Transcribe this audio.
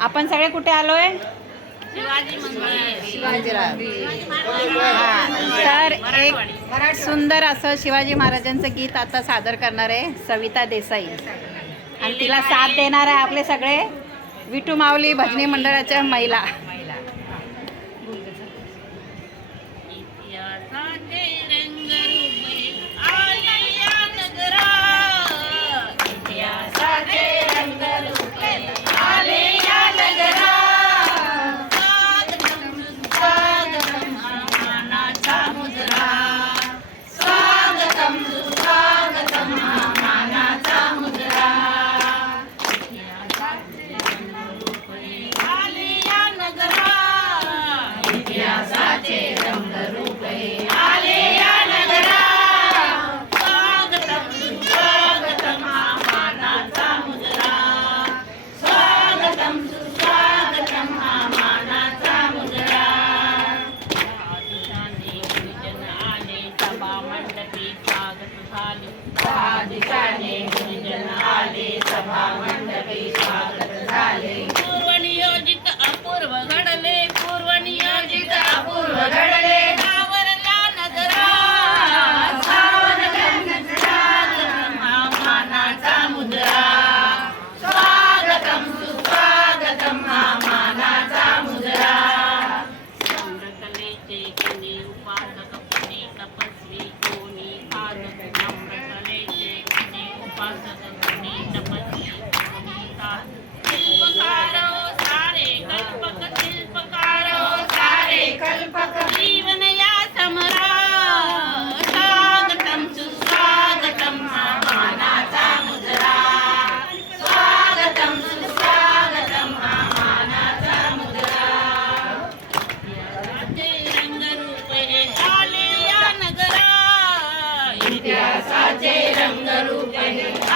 आपण सगळे कुठे आलोय? तर एक सुंदर असं शिवाजी महाराजांचं गीत आता सादर करणार आहे सविता देसाई. आणि तिला साथ देणार आहे आपले सगळे विटू माऊली भजनी मंडळाच्या महिला. करते कोणी उपासक कोणी तपस्वी कोणी साधक नम्र कलेचे कोणी उपासक कोणी तपस्वी चे रंगरूपणी